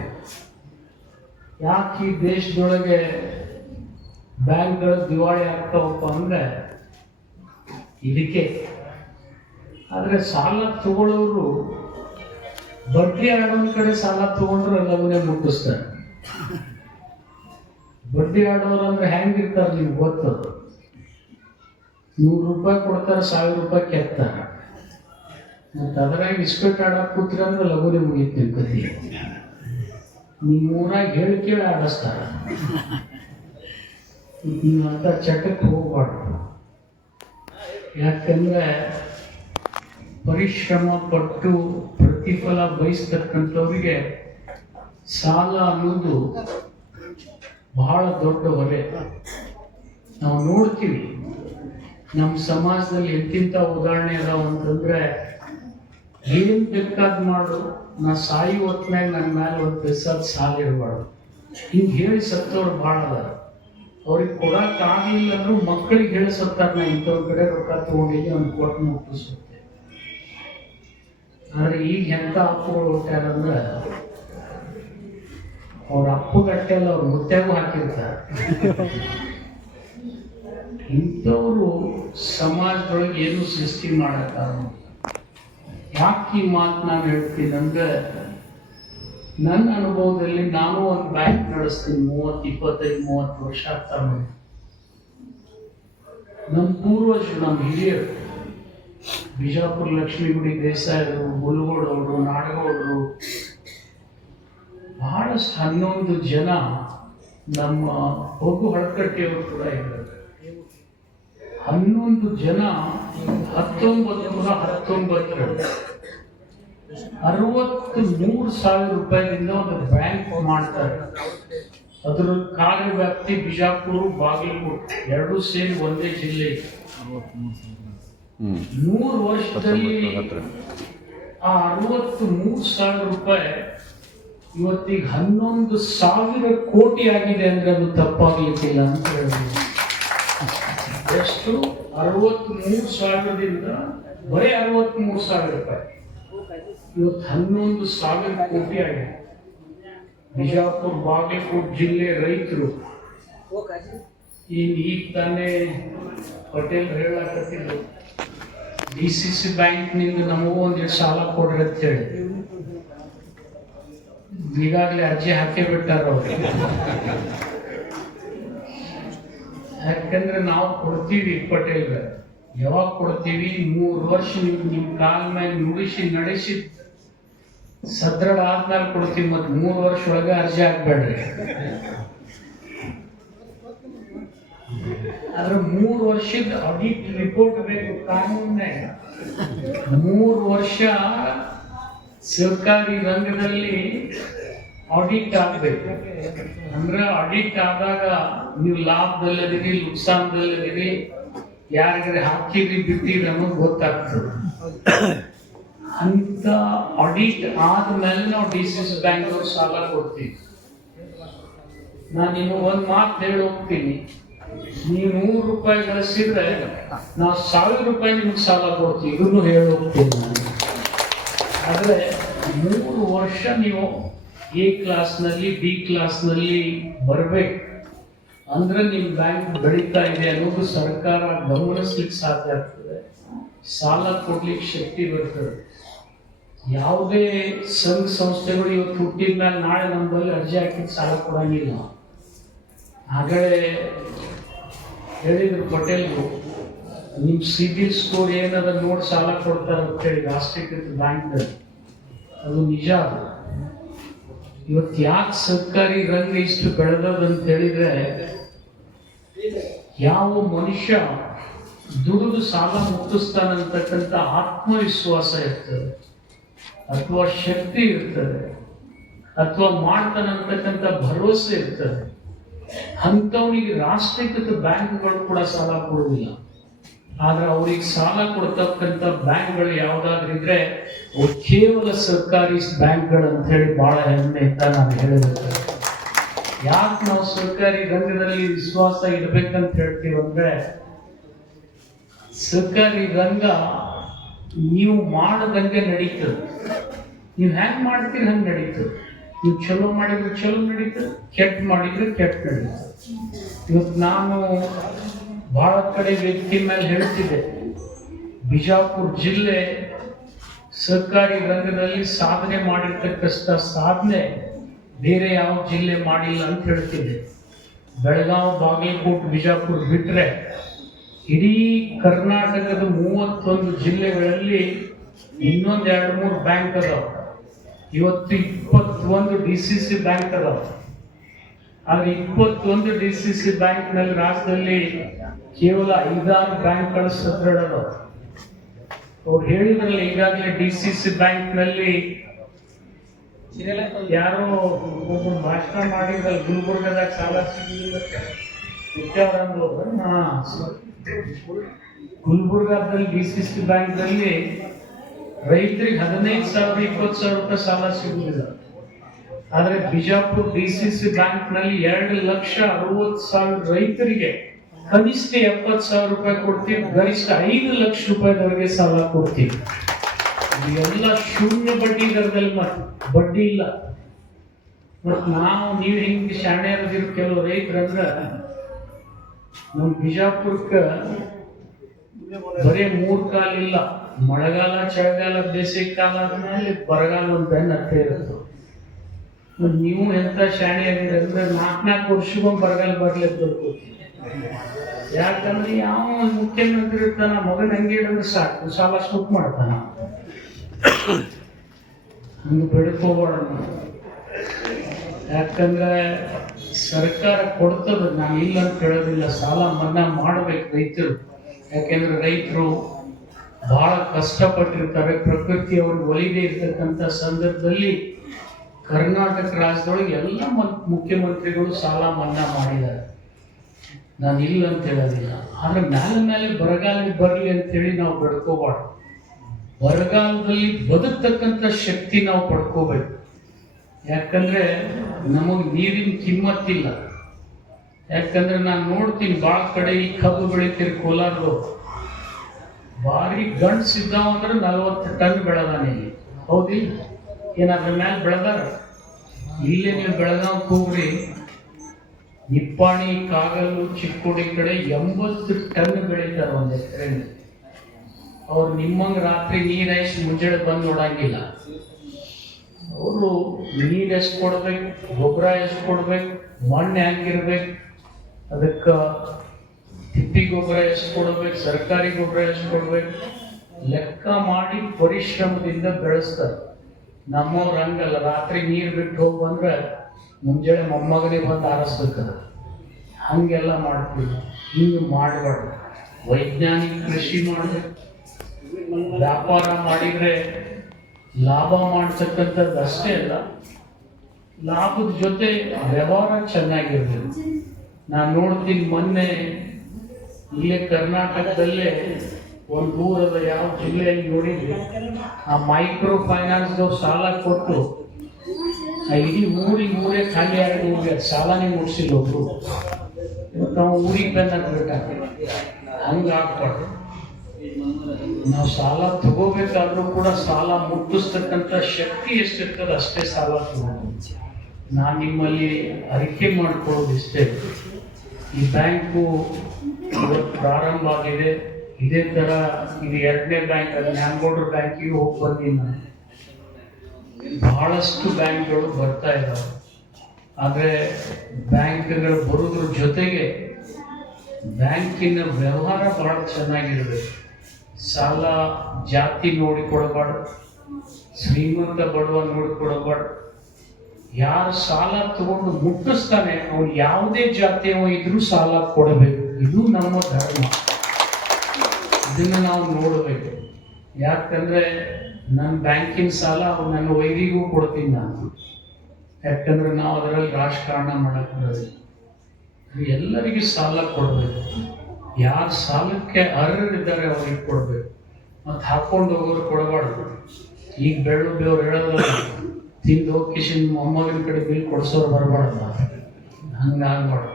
ಯಾಕೆ ಈ ದೇಶದೊಳಗೆ ಬ್ಯಾಂಕ್ಗಳು ದಿವಾಳಿ ಆಗ್ತಾವಪ್ಪ ಅಂದ್ರೆ ಇದಕ್ಕೆ. ಆದ್ರೆ ಸಾಲ ತಗೊಳ್ಳೋರು ಬಡ್ಡಿ ಆಡೋನ್ ಕಡೆ ಸಾಲ ತಗೊಂಡ್ರು ಎಲ್ಲವನ್ನೇ ಮುಟ್ಟಿಸ್ತಾರೆ. ಬಡ್ಡಿ ಆಡೋರು ಅಂದ್ರೆ ಹೆಂಗಿರ್ತಾರೆ ನಿಮ್ಗೆ ಗೊತ್ತದು. 100 ರೂಪಾಯಿ ಕೊಡ್ತಾರೆ, 1000 ರೂಪಾಯಿ ಕೆತ್ತಾರೆ. ಮತ್ತೆ ಅದ್ರಾಗ ಇಸ್ಪೆಟ್ ಆಡಕ್ ಕೂತ್ರಿ ಅಂದ್ರೆ ಲಘುನೇ ಮುಗೀತು ನಿಮ್ ಕತಿ. ನಿಮ್ಮ ಊರಾಗ ಹೇಳಿ ಕೇಳಿ ಆಡಿಸ್ತಾರ. ನೀವು ಅಂತ ಚಟಕ್ಕೆ ಹೋಗ್ಬಾರ್ದು. ಯಾಕಂದ್ರೆ ಪರಿಶ್ರಮ ಪಟ್ಟು ಪ್ರತಿಫಲ ಬಯಸ್ತಕ್ಕಂಥವ್ರಿಗೆ ಸಾಲ ಅನ್ನೋದು ಬಹಳ ದೊಡ್ಡ ಹೊರೆ. ನಾವು ನೋಡ್ತೀವಿ ನಮ್ಮ ಸಮಾಜದಲ್ಲಿ ಎಂತಿಂತ ಉದಾಹರಣೆ ಅದಾವ ಅಂತಂದ್ರೆ, ಏನ್ ಬೇಕಾದ್ ಮಾಡು, ನಾ ಸಾಯಿ ಹೊತ್ನಾಗ ನನ್ನ ಮೇಲೆ ಒಂದು ಬೆಸದ್ ಸಾಲ ಇರಬಾರ್ದು ಹಿಂಗೆ ಹೇಳಿ ಸತ್ತವ್ರು ಭಾಳ ಅದಾರ. ಅವ್ರಿಗೆ ಕೊಡಕ್ ಆಗ್ಲಿಲ್ಲ ಅಂದ್ರೂ ಮಕ್ಕಳಿಗೆ ಹೇಳಿ ಸತ್ತಾರ, ನಾ ಇಂಥವ್ರ ಕಡೆ ರೊಕ್ಕ ತಗೊಂಡಿದ್ದೆ ಅವ್ನು ಕೊಟ್ಟು ಮುಟ್ಟಿಸುತ್ತೆ. ಆದ್ರೆ ಈಗ ಎಂತ ಅಪ್ಪುಗಳು ಹುಟ್ಟ್ಯಾರಂದ್ರೆ ಅವ್ರ ಅಪ್ಪುಗಟ್ಟೆಲ್ಲ ಅವ್ರ ಮುತ್ಯಾಗೂ ಹಾಕಿರ್ತಾರೆ. ಇಂಥವ್ರು ಸಮಾಜದೊಳಗೆ ಏನು ಸೃಷ್ಟಿ ಮಾಡಕ್ಕ. ಯಾಕೆ ಈ ಮಾತು ನಾನು ಹೇಳ್ತೀನಿ ಅಂದ್ರೆ, ನನ್ನ ಅನುಭವದಲ್ಲಿ ನಾನು ಒಂದು ಬ್ಯಾಂಕ್ ನಡೆಸ್ತೀನಿ 25-30 ವರ್ಷ ಆಗ್ತಾ ಬಂದು. ನಮ್ಮ ಪೂರ್ವಜರು, ನಮ್ಮ ಹಿರಿಯರು, ಬಿಜಾಪುರ ಲಕ್ಷ್ಮೀಗುಡಿ ದೇಸಾಯರು, ಮುಲಗೋಡವರು, ನಾಡಗೌಡರು, ಬಹಳಷ್ಟು 11 ಜನ ನಮ್ಮ ಹೊಗು ಹಳಕಟ್ಟಿಯವರು ಕೂಡ ಇದ್ದಾರೆ. 11 ಜನ 1919 63,000 ರೂಪಾಯಿಯಿಂದ ಒಂದು ಬ್ಯಾಂಕ್ ಮಾಡ್ತಾರೆ. ಅದ್ರ ಕಾರ್ಯವ್ಯಾಪ್ತಿ ಬಿಜಾಪುರ, ಬಾಗಲಕೋಟೆ ಎರಡೂ ಸೇರಿ ಒಂದೇ ಜಿಲ್ಲೆ. 100 ವರ್ಷದಲ್ಲಿ ಆ 63,000 ರೂಪಾಯಿ ಇವತ್ತಿಗೆ 11,000 ಕೋಟಿ ಆಗಿದೆ ಅಂದ್ರೆ ಅದು ತಪ್ಪಾಗ್ಲಿಕ್ಕಿಲ್ಲ ಅಂತ ಹೇಳ್ಬೋದು. ಎಷ್ಟು? 63,000ದಿಂದ ಬರೀ 63,000 ರೂಪಾಯಿ ಇವತ್ತು 11,000 ಕೋಟಿ ಆಗಿದೆ. ಬಿಜಾಪುರ, ಬಾಗಲಕೋಟೆ ಜಿಲ್ಲೆ ರೈತರು ಈಗ ತಾನೇ ಪಟೇಲ್ ಹೇಳಕತ್ತಿದ್ರು, DCC ಬ್ಯಾಂಕ್ನಿಂದ ನಮಗೂ ಒಂದಿಷ್ಟು ಸಾಲ ಕೊಡ್ರಿ ಅಂತ ಹೇಳಿ. ಈಗಾಗಲೇ ಅರ್ಜಿ ಹಾಕೇ ಬಿಟ್ಟಾರ ಅವ್ರಿಗೆ. ಯಾಕಂದ್ರೆ ನಾವು ಕೊಡ್ತೀವಿ ಪಟೇಲ್, ಯಾವಾಗ ಕೊಡ್ತೀವಿ? 3 ವರ್ಷ ನೀವು ನಿಮ್ ಕಾಲ ಮೇಲೆ ನುಡಿಸಿ ನಡೆಸಿ ಸದೃಢ ಆದ್ಮೇಲೆ ಕೊಡ್ತೀವಿ. ಮತ್ತೆ 3 ವರ್ಷ ಒಳಗೆ ಅರ್ಜಿ ಹಾಕ್ಬೇಡ್ರಿ. ಆದ್ರೆ 3 ವರ್ಷದ ಆಡಿಟ್ ರಿಪೋರ್ಟ್ ಬೇಕು ಕಾನೂನಾಗ. 3 ವರ್ಷ ಸರ್ಕಾರಿ ರಂಗದಲ್ಲಿ ಆಡಿಟ್ ಆಗ್ಬೇಕು. ಅಂದ್ರೆ ಆಡಿಟ್ ಆದಾಗ ನೀವು ಲಾಭದಲ್ಲದಿರಿ, ನುಕ್ಸಾನದಲ್ಲದಿರಿ, ಯಾರಿಗಾರೆ ಹಾಕಿರಿ ಬಿಟ್ಟಿರಿ ಅನ್ನೋದು ಗೊತ್ತಾಗ್ತದೆ. ಅಂತ ಆಡಿಟ್ ಆದ್ಮೇಲೆ ನಾವು DCC ಬ್ಯಾಂಕ್ ಅವ್ರು ಸಾಲ ಕೊಡ್ತೀವಿ. ನಾನು ನಿಮಗೆ ಒಂದು ಮಾತು ಹೇಳಿ ಹೋಗ್ತೀನಿ, ನೀವು 100 ರೂಪಾಯಿ ಗಳಿಸಿದ್ರೆ ನಾವು 1000 ರೂಪಾಯಿ ನಿಮ್ಗೆ ಸಾಲ ಕೊಡ್ತೀವಿ. ಇದನ್ನು ಹೇಳಿ ಹೋಗ್ತೀನಿ ನಾನು. ಆದ್ರೆ 3 ವರ್ಷ ನೀವು A ಕ್ಲಾಸ್ನಲ್ಲಿ, B ಕ್ಲಾಸ್ನಲ್ಲಿ ಬರ್ಬೇಕು ಅಂದ್ರೆ ನಿಮ್ ಬ್ಯಾಂಕ್ ಬೆಳೀತಾ ಇದೆ ಅನ್ನೋದು ಸರ್ಕಾರ ಗಮನಿಸ್ಲಿಕ್ಕೆ ಸಾಧ್ಯ ಆಗ್ತದೆ. ಸಾಲ ಕೊಡ್ಲಿಕ್ಕೆ ಶಕ್ತಿ ಬರ್ತದೆ. ಯಾವುದೇ ಸಂಘ ಸಂಸ್ಥೆಗಳು ಇವತ್ತು ಹುಟ್ಟಿದ ಮೇಲೆ ನಾಳೆ ನಮ್ಮಲ್ಲಿ ಅರ್ಜಿ ಹಾಕಿದ್ದು ಸಾಲ ಕೊಡಂಗಿಲ್ಲ. ಹಾಗಲೇ ಹೇಳಿದ್ರು ಪಟೇಲ್ರು, ನಿಮ್ ಸಿಬಿಲ್ ಸ್ಕೋರ್ ಏನದ ನೋಡಿ ಸಾಲ ಕೊಡ್ತಾರೆ ಅಂತ ಹೇಳಿ ರಾಷ್ಟ್ರೀಕೃತ ಬ್ಯಾಂಕ್ನಲ್ಲಿ. ಅದು ನಿಜ. ಅದು ಇವತ್ತು ಯಾಕೆ ಸರ್ಕಾರಿ ರಂಗ ಇಷ್ಟು ಬೆಳೆದಂತ ಹೇಳಿದ್ರೆ, ಯಾವ ಮನುಷ್ಯ ದುಡಿದು ಸಾಲ ಮುಟ್ಟಿಸ್ತಾನಂತಕ್ಕಂಥ ಆತ್ಮವಿಶ್ವಾಸ ಇರ್ತದೆ, ಅಥವಾ ಶಕ್ತಿ ಇರ್ತದೆ, ಅಥವಾ ಮಾಡ್ತಾನಂತಕ್ಕಂಥ ಭರವಸೆ ಇರ್ತದೆ, ಅಂಥವನಿಗೆ ರಾಷ್ಟ್ರೀಕೃತ ಬ್ಯಾಂಕ್ಗಳು ಕೂಡ ಸಾಲ ಕೊಡುವುದಿಲ್ಲ. ಆದ್ರೆ ಅವ್ರಿಗೆ ಸಾಲ ಕೊಡ್ತಕ್ಕಂಥ ಬ್ಯಾಂಕ್ಗಳು ಯಾವ್ದಾದ್ರಿದ್ರೆ ಅವು ಕೇವಲ ಸರ್ಕಾರಿ ಬ್ಯಾಂಕ್ಗಳು ಅಂತ ಹೇಳಿ ಬಹಳ ಹೆಮ್ಮೆ ಅಂತ ನಾನು ಹೇಳಬೇಕು. ಯಾಕೆ ನಾವು ಸರ್ಕಾರಿ ರಂಗದಲ್ಲಿ ವಿಶ್ವಾಸ ಇಡ್ಬೇಕಂತ ಹೇಳ್ತೀವಂದ್ರೆ, ಸರ್ಕಾರಿ ರಂಗ ನೀವು ಮಾಡದಂಗೆ ನಡೀತದೆ. ನೀವು ಹೆಂಗ್ ಮಾಡ್ತೀರಿ ಹಂಗೆ ನಡೀತದೆ. ನೀವು ಚಲೋ ಮಾಡಿದ್ರೆ ಚಲೋ ನಡೀತದೆ, ಕೆಟ್ಟ ಮಾಡಿದ್ರೆ ಕೆಟ್ಟ ನಡೀತದೆ. ಇವತ್ತು ನಾನು ಬಹಳ ಕಡೆ ವ್ಯಕ್ತಿ ಮೇಲೆ ಹೇಳ್ತಿದ್ದೆ, ಬಿಜಾಪುರ ಜಿಲ್ಲೆ ಸರ್ಕಾರಿ ರಂಗದಲ್ಲಿ ಸಾಧನೆ ಮಾಡಿರ್ತಕ್ಕಂಥ ಸಾಧನೆ ಬೇರೆ ಯಾವ ಜಿಲ್ಲೆ ಮಾಡಿಲ್ಲ ಅಂತ ಹೇಳ್ತಿದ್ದೆ. ಬೆಳಗಾವಿ, ಬಾಗಲಕೋಟೆ, ಬಿಜಾಪುರ ಬಿಟ್ರೆ ಇಡೀ ಕರ್ನಾಟಕದ 31 ಜಿಲ್ಲೆಗಳಲ್ಲಿ ಇನ್ನೊಂದು 2-3 ಬ್ಯಾಂಕ್ ಅದಾವ. ಇವತ್ತು 21 DCC ಬ್ಯಾಂಕ್ ಅದಾವ. ಆದ್ರೆ 21 DCC ಬ್ಯಾಂಕ್ ನಲ್ಲಿ ರಾಜ್ಯದಲ್ಲಿ ಕೇವಲ 5-6 ಬ್ಯಾಂಕ್ಗಳು ಸದೃಢ ಅದಾವ. ಅವ್ರು ಹೇಳಿದ್ರಲ್ಲಿ ಈಗಾಗಲೇ DCC ಬ್ಯಾಂಕ್ ನಲ್ಲಿ ಯಾರೋ ಒಬ್ಬರು ಭಾಷಣ ಮಾಡಿದ್ರಲ್ಲಿ ಗುಲ್ಬರ್ಗದಾಗ ಸಾಲ ಸಿಗಲಿಲ್ಲ. ಗುಲ್ಬರ್ಗಾದಲ್ಲಿ DCC ಬ್ಯಾಂಕ್ನಲ್ಲಿ ರೈತರಿಗೆ 15,000 20,000 ರೂಪಾಯಿ ಸಾಲ ಸಿಗುವುದಿಲ್ಲ. ಆದ್ರೆ ಬಿಜಾಪುರ DCC ಬ್ಯಾಂಕ್ ನಲ್ಲಿ 2,60,000 ರೈತರಿಗೆ ಕನಿಷ್ಠ 70,000 ರೂಪಾಯಿ ಕೊಡ್ತೀವಿ, ಗರಿಷ್ಠ 5 ಲಕ್ಷ ರೂಪಾಯಿವರೆಗೆ ಸಾಲ ಕೊಡ್ತೀವಿ. ಎಲ್ಲ ಶೂನ್ಯ ಬಡ್ಡಿ ದರದಲ್ಲಿ, ಮತ್ತೆ ಬಡ್ಡಿ ಇಲ್ಲ. ಮತ್ ನೀವು ಹಿಂಗೆ ಶಾಣೆ ಇರೋದಿರೋ ಕೆಲವು ರೈತರಂದ್ರ, ನಮ್ ಬಿಜಾಪುರಕ್ಕ ಬರೇ 3 ಕಾಲ ಇಲ್ಲ, ಮಳೆಗಾಲ, ಚಳಿಗಾಲ, ಬೇಸಿಗೆ ಕಾಲ ಆದ್ಮೇಲೆ ಬರಗಾಲ ಒಂದು ಬೆನ್ನ ಹತ್ತೆ ಇರುತ್ತೆ. ನೀವು ಎಂತ ಶಾಣೆ ಆಗಿದ್ರೆ ಅಂದ್ರೆ 4 ವರ್ಷಕ್ಕೊಮ್ಮೆ ಬರಗಾಲ ಬರ್ಲಿಕ್ಕೆ. ಯಾಕಂದ್ರೆ ಯಾವ ಮುಖ್ಯಮಂತ್ರಿ ಇರ್ತಾನ, ಮಗನ ಹಂಗೆ ಹೇಳಿದ್ರೆ ಸಾಕು ಸಾಲ ಸ್ಟುಪ್ ಮಾಡ್ತಾನ. ಹಂಗೆ ಬೆಳ್ಕೋಬಾರ್ದು. ಯಾಕಂದ್ರೆ ಸರ್ಕಾರ ಕೊಡ್ತದ, ನಾನು ಇಲ್ಲ ಅಂತ ಹೇಳೋದಿಲ್ಲ. ಸಾಲ ಮನ್ನಾ ಮಾಡ್ಬೇಕು ರೈತರು. ಯಾಕೆಂದ್ರೆ ರೈತರು ಬಹಳ ಕಷ್ಟಪಟ್ಟಿರ್ತಾರೆ. ಪ್ರಕೃತಿ ಅವ್ರಿಗೆ ಒಲಿದೇ ಇರ್ತಕ್ಕಂಥ ಸಂದರ್ಭದಲ್ಲಿ ಕರ್ನಾಟಕ ರಾಜ್ಯದೊಳಗೆ ಎಲ್ಲ ಮುಖ್ಯಮಂತ್ರಿಗಳು ಸಾಲ ಮನ್ನಾ ಮಾಡಿದ್ದಾರೆ. ನಾನು ಇಲ್ಲ ಅಂತ ಹೇಳೋದಿಲ್ಲ. ಆದ್ರೆ ಮೇಲೆ ಬರಗಾಲ ಬರಲಿ ಅಂತೇಳಿ ನಾವು ಬೆಳ್ಕೋಬಾರ್ದು. ಬರಗಾಲದಲ್ಲಿ ಬದುಕ್ತಕ್ಕಂಥ ಶಕ್ತಿ ನಾವು ಪಡ್ಕೋಬೇಕು. ಯಾಕಂದ್ರೆ ನಮಗೆ ನೀರಿನ ಕಿಮ್ಮತ್ತಿಲ್ಲ. ಯಾಕಂದ್ರೆ ನಾನು ನೋಡ್ತೀನಿ ಭಾಳ ಕಡೆ ಈ ಕಬ್ಬು ಬೆಳಿತೀರಿ ಕೋಲಾರದು, ಭಾರಿ ಗಂಡ್ಸಿದ್ದಾವ ಅಂದ್ರೆ 40 ಟನ್ ಬೆಳೆದಾನೆ ಇಲ್ಲಿ. ಹೌದಿಲ್ಲ? ಏನಾದ್ರ ಮ್ಯಾಲ ಬೆಳೆದಾರ? ಇಲ್ಲೇ ನೀವು ಬೆಳಗಾವಿಗೆ ಹೋಗ್ರಿ, ನಿಪ್ಪಾಣಿ, ಕಾಗಲ್ಲು, ಚಿಕ್ಕೋಡಿ ಕಡೆ 80 ಟನ್ ಬೆಳೀತಾರೆ ಒಂದು ಎಕರೆಯಲ್ಲಿ. ಅವ್ರು ನಿಮ್ಮಂಗ ರಾತ್ರಿ ನೀರು ಎಷ್ಟು ಮುಂಜಾನೆ ಬಂದು ನೋಡಂಗಿಲ್ಲ. ಅವರು ನೀರು ಎಷ್ಟು ಕೊಡ್ಬೇಕು, ಗೊಬ್ಬರ ಎಷ್ಟು ಕೊಡ್ಬೇಕು, ಮಣ್ಣು ಹೆಂಗಿರ್ಬೇಕು, ಅದಕ್ಕೆ ತಿಪ್ಪಿ ಗೊಬ್ಬರ ಎಷ್ಟು ಕೊಡ್ಬೇಕು, ಸರ್ಕಾರಿ ಗೊಬ್ಬರ ಎಷ್ಟು ಕೊಡ್ಬೇಕು ಲೆಕ್ಕ ಮಾಡಿ ಪರಿಶ್ರಮದಿಂದ ಬೆಳೆಸ್ತಾರೆ. ನಮ್ಮವ್ರು ಹಂಗಲ್ಲ, ರಾತ್ರಿ ನೀರು ಬಿಟ್ಟು ಹೋಗಿ ಬಂದ್ರೆ ಮುಂಜಾನೆ ಮೊಮ್ಮಗನಿಗೆ ಬಂದು ಆರಿಸ್ಬೇಕದ. ಹಂಗೆಲ್ಲ ಮಾಡ್ತೀವಿ. ಹಿಂಗೆ ಮಾಡಬಾರ್ದು. ವೈಜ್ಞಾನಿಕ ಕೃಷಿ ಮಾಡಬೇಕು. ವ್ಯಾಪಾರ ಮಾಡಿದ್ರೆ ಲಾಭ ಮಾಡ್ತಕ್ಕಂಥದ್ದು ಅಷ್ಟೇ ಅಲ್ಲ, ಲಾಭದ ಜೊತೆ ವ್ಯವಹಾರ ಚೆನ್ನಾಗಿರ್ಬೇಕು. ನಾನು ನೋಡ್ತೀನಿ, ಮೊನ್ನೆ ಇಲ್ಲೇ ಕರ್ನಾಟಕದಲ್ಲೇ ಒಂದು ಊರದ ಯಾವ ಜಿಲ್ಲೆಯಲ್ಲಿ ನೋಡಿದ್ವಿ, ಆ ಮೈಕ್ರೋ ಫೈನಾನ್ಸ್ದವ್ರು ಸಾಲ ಕೊಟ್ಟು ಇಡೀ ಊರೇ ಖಾಲಿ ಆಗಿ ಹೋಗಿ ಸಾಲನೇ ಮುಗಿಸಿಲ್ಲ ಒಬ್ರು. ಇವತ್ತು ನಾವು ಊರಿಗೆ ಬಂದಾಗಬೇಕಾಗ್ತದೆ. ಹಂಗೆ ಆಗ್ಬಾರ್ದು. ನಾವು ಸಾಲ ತಗೋಬೇಕಾದ್ರೂ ಕೂಡ ಸಾಲ ಮುಟ್ಟಿಸ್ತಕ್ಕಂಥ ಶಕ್ತಿ ಎಷ್ಟಿರ್ತದೆ ಅಷ್ಟೇ ಸಾಲ ತಗೋಬೇಕು. ನಾನು ನಿಮ್ಮಲ್ಲಿ ಅರಿಕೆ ಮಾಡ್ಕೊಳ್ಳೋದು ಇಷ್ಟೇ, ಈ ಬ್ಯಾಂಕು ಇವತ್ತು ಪ್ರಾರಂಭ ಆಗಿದೆ. ಇದೇ ತರ ಇದು 2ನೇ ಬ್ಯಾಂಕ್, ಅದು ನ್ಯಾಮಗೌಡರ ಬ್ಯಾಂಕಿಗೆ ಹೋಗಿ ಬಂದೀನಿ ನಾನು. ಬಹಳಷ್ಟು ಬ್ಯಾಂಕ್ಗಳು ಬರ್ತಾ ಇದ್ದಾವೆ. ಆದರೆ ಬ್ಯಾಂಕ್ಗಳು ಬರೋದ್ರ ಜೊತೆಗೆ ಬ್ಯಾಂಕಿನ ವ್ಯವಹಾರ ಬಹಳ ಚೆನ್ನಾಗಿರ್ಬೇಕು. ಸಾಲ ಜಾತಿ ನೋಡಿ ಕೊಡಬಾರ್ದು, ಶ್ರೀಮಂತ ಬಡವ ನೋಡಿ ಕೊಡಬಾರ್ದು. ಯಾರು ಸಾಲ ತಗೊಂಡು ಮುಟ್ಟಿಸ್ತಾನೆ ಅವ್ನು ಯಾವುದೇ ಜಾತಿಯವ ಇದ್ರೂ ಸಾಲ ಕೊಡಬೇಕು. ಇದು ನಮ್ಮ ಧರ್ಮ. ಇದನ್ನ ನಾವು ನೋಡಬೇಕು. ಯಾಕಂದ್ರೆ ನನ್ನ ಬ್ಯಾಂಕಿನ ಸಾಲ ನನ್ನ ವೈರಿಗೂ ಕೊಡ್ತೀನಿ ನಾನು. ಯಾಕಂದ್ರೆ ನಾವು ಅದರಲ್ಲಿ ರಾಜಕಾರಣ ಮಾಡಕ್ ಬರೋದಿಲ್ಲ. ಎಲ್ಲರಿಗೂ ಸಾಲ ಕೊಡಬೇಕು. ಯಾರು ಸಾಲಕ್ಕೆ ಅರ್ಹರಿದ್ದಾರೆ ಅವ್ರಿಗೆ ಕೊಡಬೇಕು. ಮತ್ತು ಹಾಕೊಂಡು ಹೋಗೋರು ಕೊಡಬಾರ್ದು. ಈಗ ಬೆಳ್ಳು ಬೇವ್ರು ಹೇಳೋದಲ್ಲ, ತಿಂದು ಹೋಗಿ ಕಿಶನ್ ಮೊಮ್ಮಗನ ಕಡೆ ಬಿಲ್ ಕೊಡಿಸೋರು ಬರಬಾರ್ದು. ಹಂಗಾಗಬಾರ್ದು.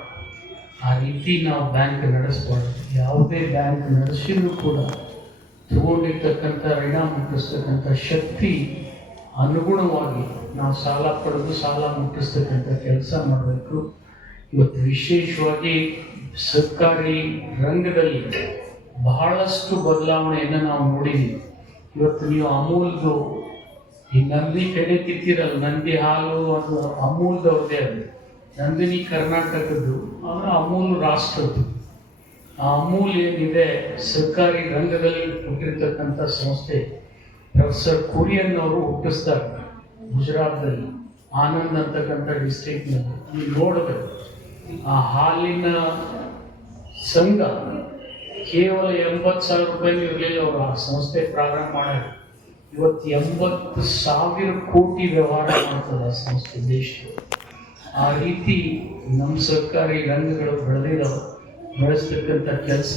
ಆ ರೀತಿ ನಾವು ಬ್ಯಾಂಕ್ ನಡೆಸ್ಬಾರ್ದು. ಯಾವುದೇ ಬ್ಯಾಂಕ್ ನಡೆಸಿದ್ರು ಕೂಡ ತಗೊಂಡಿರ್ತಕ್ಕಂಥ ಋಣ ಮುಟ್ಟಿಸ್ತಕ್ಕಂಥ ಶಕ್ತಿ ಅನುಗುಣವಾಗಿ ನಾವು ಸಾಲ ಪಡೆದು ಸಾಲ ಮುಟ್ಟಿಸ್ತಕ್ಕಂಥ ಕೆಲಸ ಮಾಡಬೇಕು. ಇವತ್ತು ವಿಶೇಷವಾಗಿ ಸರ್ಕಾರಿ ರಂಗದಲ್ಲಿ ಬಹಳಷ್ಟು ಬದಲಾವಣೆಯನ್ನು ನಾವು ನೋಡಿದ್ದೀವಿ. ಇವತ್ತು ನೀವು ಅಮೂಲ್ದು ಈ ನಂದಿ ಕಡೆ ತಿಂತೀರಲ್ಲ, ನಂದಿ ಹಾಲು ಅದು ಅಮೂಲ್ದವ್ರದೇ ಅದು. ನಂದಿನಿ ಕರ್ನಾಟಕದ್ದು, ಅವರ ಅಮೂಲ್ ರಾಷ್ಟ್ರದ್ದು. ಆ ಅಮೂಲ್ ಏನಿದೆ ಸರ್ಕಾರಿ ರಂಗದಲ್ಲಿ ಹುಟ್ಟಿರ್ತಕ್ಕಂಥ ಸಂಸ್ಥೆ. ಪ್ರೊಫೆಸರ್ ಕುರಿಯನ್ ಅವರು ಹುಟ್ಟಿಸ್ತಾರೆ ಗುಜರಾತ್ದಲ್ಲಿ, ಆನಂದ್ ಅಂತಕ್ಕಂಥ ಡಿಸ್ಟ್ರಿಕ್ಟ್ನಲ್ಲಿ. ನೀವು ನೋಡಬೇಕು, ಆ ಹಾಲಿನ ಸಂಘ ಕೇವಲ 80,000 ರೂಪಾಯಿ ಇರಲಿಲ್ಲ. ಅವರು ಆ ಸಂಸ್ಥೆ ಪ್ರಾರಂಭ ಮಾಡ್ಯಾರ. ಇವತ್ತು 80,000 ಕೋಟಿ ವ್ಯವಹಾರ ಮಾಡ್ತದೆ ಆ ಸಂಸ್ಥೆ ದೇಶದಲ್ಲಿ. ಆ ರೀತಿ ನಮ್ಮ ಸರ್ಕಾರಿ ರಂಗಗಳು ಬೆಳೆಸ್ತಕ್ಕಂಥ ಕೆಲಸ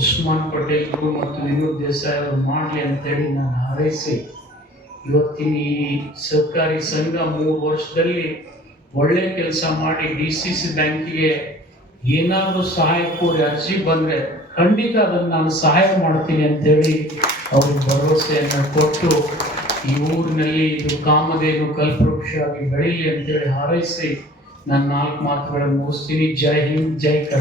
ಉಸ್ಮಾನ್ ಪಟೇಲ್ರು ಮತ್ತು ವಿನೋದ್ ದೇಸಾಯಿ ಅವರು ಮಾಡಲಿ ಅಂತೇಳಿ ನಾನು ಹಾರೈಸಿ, ಇವತ್ತಿನ ಈ ಸರ್ಕಾರಿ ಸಂಘ 3 ವರ್ಷದಲ್ಲಿ ಒಳ್ಳೆ ಕೆಲಸ ಮಾಡಿ DCC ಬ್ಯಾಂಕಿಗೆ ಏನಾದರೂ ಸಹಾಯ ಕೋರಿ ಅರ್ಜಿ ಬಂದರೆ ಖಂಡಿತ ಅದನ್ನು ನಾನು ಸಹಾಯ ಮಾಡ್ತೀನಿ ಅಂತೇಳಿ ಅವ್ರಿಗೆ ಭರವಸೆಯನ್ನು ಕೊಟ್ಟು ಈ ಊರಿನಲ್ಲಿ ಇದು ಕಾಮಧೇನು ಕಲ್ಪವೃಕ್ಷ ಆಗಿ ಬೆಳೀಲಿ ಅಂತೇಳಿ ಹಾರೈಸಿ ನನ್ನ 4 ಮಾತುಗಳನ್ನು ಮುಗಿಸ್ತೀನಿ. ಜೈ ಹಿಂದ್, ಜೈ ಕರ್ನಾಟಕ.